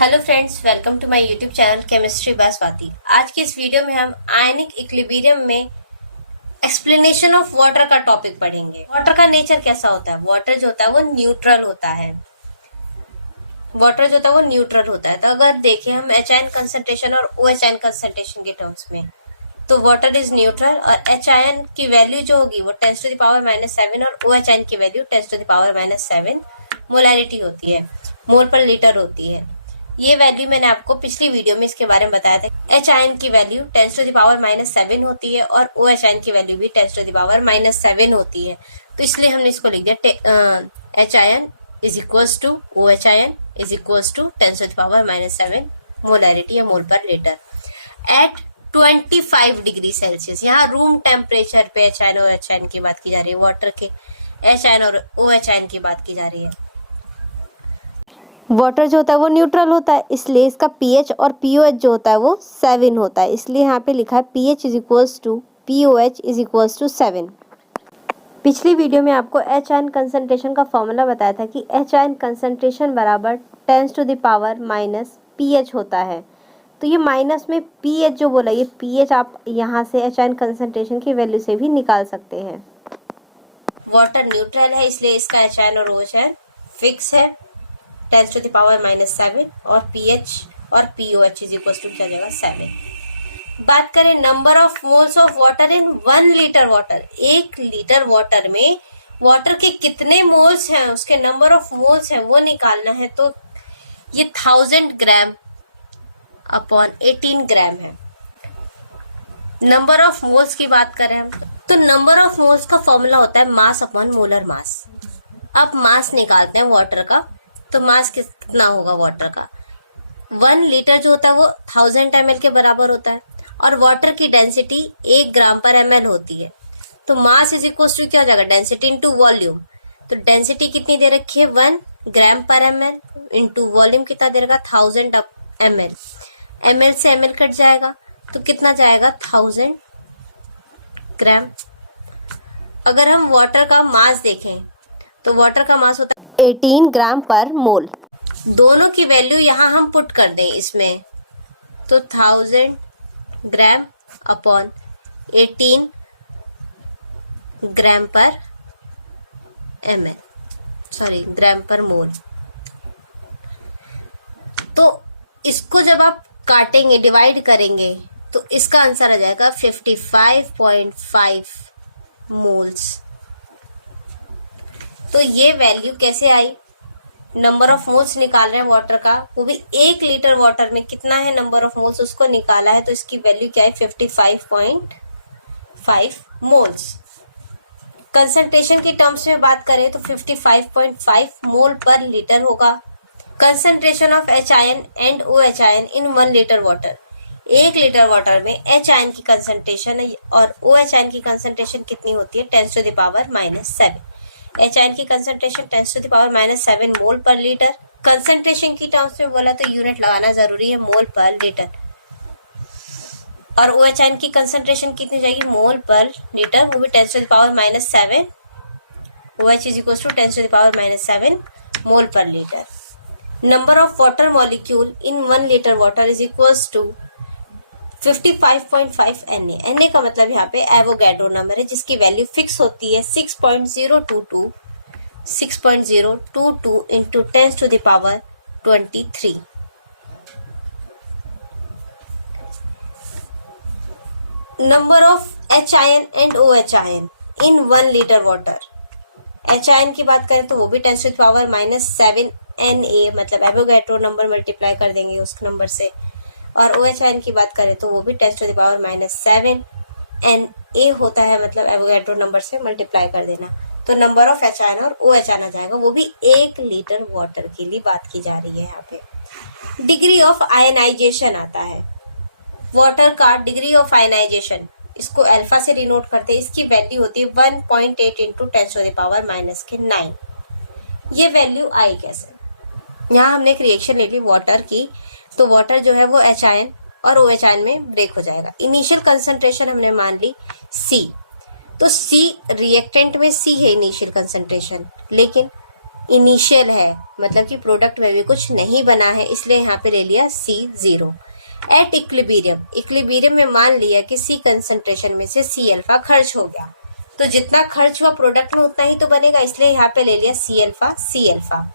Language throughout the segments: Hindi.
Hello friends, welcome to my YouTube channel chemistry by Swati. आज की इस वीडियो में हम आयनिक इक्विलिब्रियम में एक्सप्लेनेशन ऑफ वाटर का टॉपिक पढ़ेंगे। वाटर का नेचर कैसा होता है? वाटर जो होता है वो न्यूट्रल होता है। तो अगर देखें हम एच आयन कंसंट्रेशन और ओ एच आयन कंसंट्रेशन के टर्म्स में, तो वाटर इज न्यूट्रल और एच आयन की वैल्यू जो होगी वो 10⁻⁻⁷ और ओ एच आयन की वैल्यू 10⁻⁷ मोलैरिटी होती है, मोल पर लीटर होती है। ये वैल्यू मैंने आपको पिछली वीडियो में इसके बारे में बताया था। एच आयन की वैल्यू 10⁻⁷ होती है और ओ एच आयन की वैल्यू भी 10⁻⁷ होती है। तो इसलिए हमने इसको लिख दिया H ion is equals to O H ion is equals to 10⁻⁷ molarity या mole per litre at 25 degree Celsius. यहाँ रूम टेम्परेचर पे एच आयन और एच आयन की बात की जा रही है, वाटर के एच आयन और ओ एच आयन की बात की जा रही है। वाटर जो होता है वो न्यूट्रल होता है, इसलिए इसका pH और POH जो होता है वो 7 होता है। इसलिए यहाँ पे लिखा है pH is equals to POH is equals to 7। पिछली वीडियो में आपको एच आयन कंसंट्रेशन का फॉर्मूला बताया था कि एच आयन कंसंट्रेशन बराबर 10⁻⁻ pH होता है। तो ये माइनस में pH जो बोला, ये pH आप यहाँ से एच आयन कंसंट्रेशन की वैल्यू से भी निकाल सकते हैं। वाटर न्यूट्रल है इसलिए इसका एच आयन और ओ एच आयन फिक्स है 10⁻⁷ और pH और POH इज इक्वल टू क्या जाएगा 7। बात करें number of moles of water in 1 litre water. 1 litre water में वाटर के कितने मोल्स हैं, उसके नंबर ऑफ मोल्स हैं वो निकालना है। तो ये 1000 ग्राम अपॉन 18 ग्राम है। नंबर ऑफ मोल्स की बात करें हम, तो नंबर ऑफ मोल्स का फॉर्मूला होता है मास अपॉन मोलर मास। अब मास निकालते हैं वाटर का, तो मास कितना होगा वाटर का? 1 लीटर जो होता है वो 1000 ml के बराबर होता है और वाटर की डेंसिटी 1 ग्राम पर ml होती है। तो मास इज इक्वल टू क्या हो जाएगा? Density into volume. तो डेंसिटी कितनी दे रखी है? 1 ग्राम पर ml इंटू वॉल्यूम कितना दे रखा? 1000 ml। ml से ml कट जाएगा तो कितना जाएगा? 1000 ग्राम। अगर हम वाटर का मास देखें तो वाटर का मास होता है 18 ग्राम पर मोल। दोनों की वैल्यू यहाँ हम पुट कर दें इसमें, तो 1000 ग्राम अपॉन 18 ग्राम पर ग्राम पर मोल। तो इसको जब आप काटेंगे, डिवाइड करेंगे, तो इसका आंसर आ जाएगा 55.5 मोल्स। तो ये वैल्यू कैसे आई? नंबर ऑफ मोल्स निकाल रहे हैं वाटर का, वो भी 1 लीटर वाटर में कितना है नंबर ऑफ मोल्स उसको निकाला है। तो इसकी वैल्यू क्या है? 55.5 मोल्स। कंसंट्रेशन की टर्म्स में बात करें तो 55.5 मोल पर लीटर होगा। Concentration of H ion and O H ion in 1 litre water. 1 litre water में एच आयन की कंसंट्रेशन और ओ एच आयन की कंसंट्रेशन कितनी होती है? 10⁻⁷। एच आयन की concentration 10⁻⁷ mole per litre. Concentration की टर्म्स में बोला तो यूनिट लगाना जरूरी है, मोल पर लीटर। और ओ एच आयन की कंसंट्रेशन कितनी जाएगी? मोल पर लीटर, वो भी 10⁻⁷। OH is equal to 10⁻⁷ mole per litre. Number of water molecule in 1 litre water is equal to 55.5 Na। Na का मतलब यहाँ पे एवोगैड्रो नंबर है जिसकी वैल्यू फिक्स होती है 6.022 into 10⁻23। Number of H ion and O H ion in 1 litre water. H ion की बात करें तो वो भी 10⁻⁷ Na, मतलब एवोगैड्रो नंबर मल्टीप्लाई कर देंगे उस नंबर से। और ओ एच आयन की बात करें तो वो भी 10⁻⁷ Na होता है, मतलब एवोगैड्रो नंबर से मल्टीप्लाई कर देना। तो नंबर ऑफ एच आयन और ओ एच आयन आ जाएगा, वो भी 1 लीटर वाटर के लिए बात की जा रही है यहाँ पे। डिग्री ऑफ आयनाइजेशन आता है वाटर का। डिग्री ऑफ आयनाइजेशन इसको अल्फा से डिनोट करते हैं। इसकी वैल्यू होती है 1.8 इंटू 10⁻⁹ ये वैल्यू आई कैसे? यहाँ हमने एक रिएक्शन ली थी वाटर की, तो वाटर जो है वो एच आयन और ओ एच आयन में ब्रेक हो जाएगा। इनिशियल कंसंट्रेशन हमने मान ली C, तो C रिएक्टेंट में C है इनिशियल कंसंट्रेशन, लेकिन इनिशियल है, मतलब कि प्रोडक्ट में भी कुछ नहीं बना है, इसलिए यहाँ पे ले लिया C0। एट इक्विलिब्रियम, इक्विलिब्रियम में मान लिया कि C कंसंट्रेशन में से C अल्फा खर्च हो गया, तो जितना खर्च हुआ प्रोडक्ट में उतना ही तो बनेगा, इसलिए यहाँ पे ले लिया C अल्फा।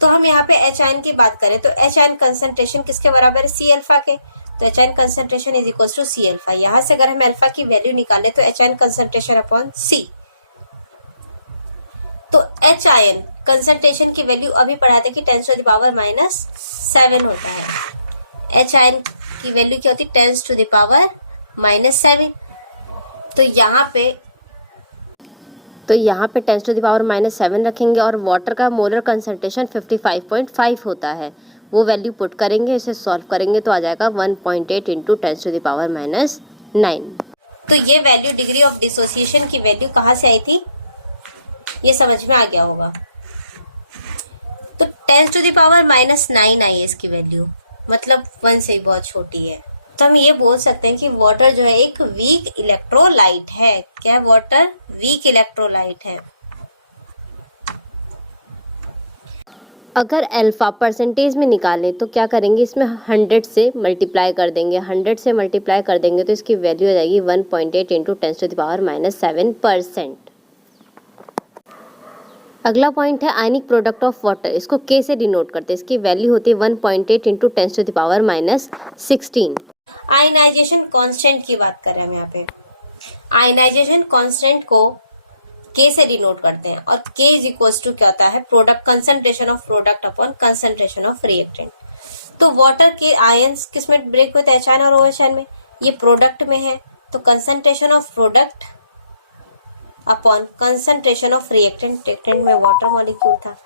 तो हम यहाँ पे एच आयन की बात करें तो एच आयन कंसंट्रेशन किसके बराबर है? C अल्फा के। तो H ion concentration is equal to C alpha. यहाँ से अगर हम अल्फा की वैल्यू निकालें तो H ion concentration upon C, तो एच आयन कंसंट्रेशन की वैल्यू अभी पढ़ाते कि 10⁻⁻7 होता है। एच आयन की वैल्यू क्या होती है? 10⁻⁻7। तो यहाँ पे 10⁻⁻7 रखेंगे और वाटर का मोलर कंसंट्रेशन 55.5 होता है, वो वैल्यू पुट करेंगे, इसे सॉल्व करेंगे तो आ जाएगा 1.8 इंटू 10⁻⁹। तो ये वैल्यू डिग्री ऑफ डिसोसिएशन की वैल्यू कहाँ से आई थी, ये समझ में आ गया होगा। तो 10⁻⁻9 आई है इसकी वैल्यू, मतलब 1 से बहुत छोटी है। तो हम ये बोल सकते हैं कि वाटर जो है एक वीक इलेक्ट्रोलाइट है। क्या है? वाटर वीक इलेक्ट्रोलाइट है। अगर अल्फा परसेंटेज में निकालें तो क्या करेंगे, इसमें 100 से मल्टीप्लाई कर देंगे। 100 से मल्टीप्लाई कर देंगे तो इसकी वैल्यू हो जाएगी 1.8 इंटू 10⁻⁻7%। अगला पॉइंट है आयनिक प्रोडक्ट ऑफ वाटर, इसको के से डिनोट करते हैं। इसकी वैल्यू होती है 1.8 इंटू 10⁻⁻16। आयनाइजेशन कांस्टेंट की बात कर रहे हैं हम यहाँ पे। आयनाइजेशन कांस्टेंट को के से डिनोट करते हैं और के इज इक्वल टू क्या होता है? Product concentration of product upon concentration of reactant. तो वाटर के आयंस किस में ब्रेक होते हैं? एच आयन और ओ एच आयन में। ये प्रोडक्ट में है तो concentration of product upon concentration of reactant. Reactant में वाटर मॉलिक्यूल था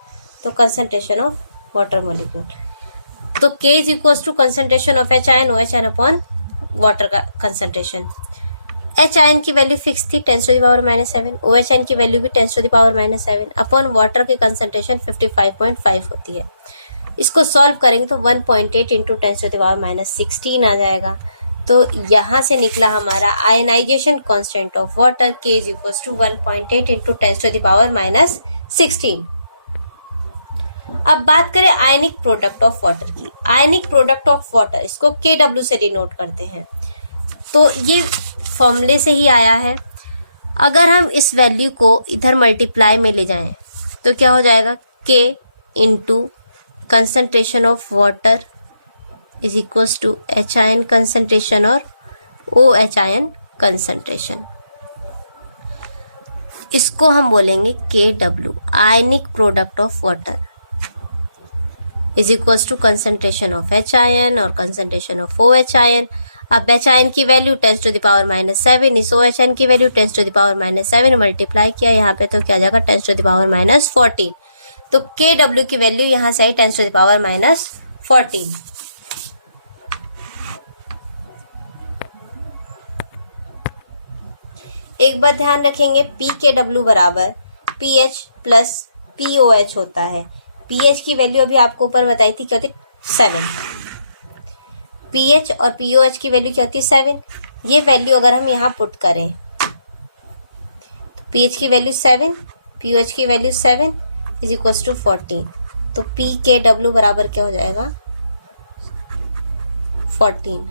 तो कंसंट्रेशन ऑफ वाटर मॉलिक्यूल। तो K is equal to concentration of H ion O H ion upon water का कंसंट्रेशन। एच आयन की वैल्यू फिक्स थी 10⁻⁻7, ओ एच आयन की वैल्यू भी 10⁻⁻7 अपॉन वाटर की कंसंट्रेशन 55.5 होती है। इसको सॉल्व करेंगे तो 1.8 इंटू 10⁻⁻16 आ जाएगा। तो यहाँ से निकला हमारा ionization constant of water K is equal to 1.8 into 10⁻⁻16। अब बात करें आयनिक प्रोडक्ट ऑफ वाटर की। आयनिक प्रोडक्ट ऑफ वाटर इसको KW से डिनोट करते हैं, तो ये फॉर्मूले से ही आया है। अगर हम इस वैल्यू को इधर मल्टीप्लाई में ले जाएं तो क्या हो जाएगा? K into concentration of water is equal to H ion concentration और ओ एच आयन कंसंट्रेशन। इसको हम बोलेंगे KW, ionic product of water is equal to concentration of H ion और concentration of O H ion. अब एच आयन की वैल्यू 10⁻⁻7, इस ओ एच आयन की वैल्यू 10⁻⁻7 मल्टीप्लाई किया यहाँ पे तो क्या आ जाएगा? 10⁻⁻14। तो KW की वैल्यू यहाँ से आई 10⁻⁻14। एक बात ध्यान रखेंगे, PKW बराबर PH प्लस POH होता है। PH की वैल्यू अभी आपको ऊपर बताई थी क्या होती? 7। PH और POH की वैल्यू क्या होती है? 7। ये वैल्यू अगर हम यहाँ पुट करें तो PH की वैल्यू 7, POH की वैल्यू 7 इज इक्वल टू 14। तो PKW बराबर क्या हो जाएगा? 14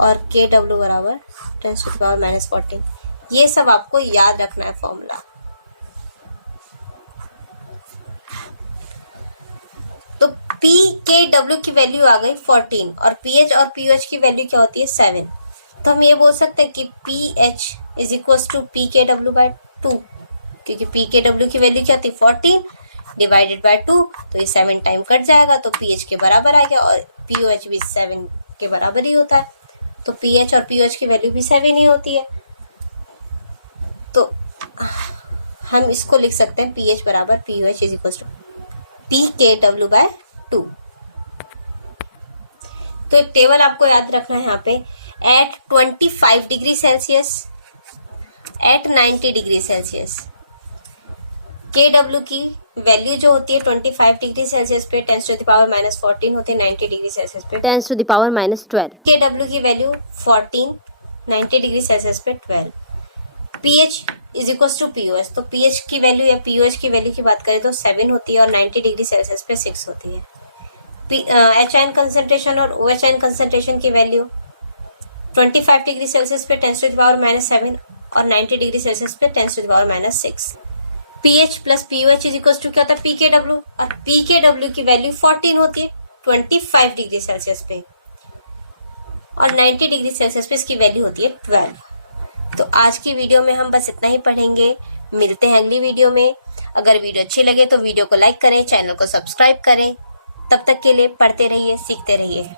और KW बराबर 10⁻⁻14। ये सब आपको याद रखना है फॉर्मूला। तो PKW की वैल्यू आ गई 14 और PH और POH की वैल्यू क्या होती है? 7। तो हम ये बोल सकते हैं कि PH is equal to PKW by 2, क्योंकि PKW की वैल्यू क्या होती है? 14 डिवाइडेड बाय 2, तो ये 7 टाइम कट जाएगा तो PH के बराबर आ गया और POH भी 7 के बराबर ही होता है। तो PH और POH की वैल्यू भी 7 ही होती है। तो हम इसको लिख सकते हैं PH बराबर POH is equal to PKW by 2। तो एक टेबल आपको याद रखना है यहाँ पे। At 25 degree Celsius, at 90 degree Celsius KW की वैल्यू जो होती है 25 डिग्री सेल्सियस पे 10⁻⁻14 होती है, 90 डिग्री सेल्सियस पे 10⁻⁻12। KW की वैल्यू 14, 90 डिग्री सेल्सियस पे 12। PH is equal to pOH. तो पीएच की वैल्यू या पीओएच की वैल्यू की बात करें तो 7 होती है और 90 डिग्री सेल्सियस पे 6 होती है। एच आयन कंसेंट्रेशन और ओ एच आयन कंसेंट्रेशन की वैल्यू 25 डिग्री सेल्सियस पे 10 टू द पावर -7 और 90 डिग्री सेल्सियस पे 10 to the power -6। PH plus pOH is equal to क्या होता है पीकेडब्ल्यू, और पीकेडब्ल्यू की वैल्यू 14 होती है 25 डिग्री सेल्सियस पे, और 90 डिग्री सेल्सियस पे इसकी वैल्यू होती है 12। तो आज की वीडियो में हम बस इतना ही पढ़ेंगे। मिलते हैं अगली वीडियो में। अगर वीडियो अच्छी लगे तो वीडियो को लाइक करें, चैनल को सब्सक्राइब करें। तब तक के लिए पढ़ते रहिए, सीखते रहिए।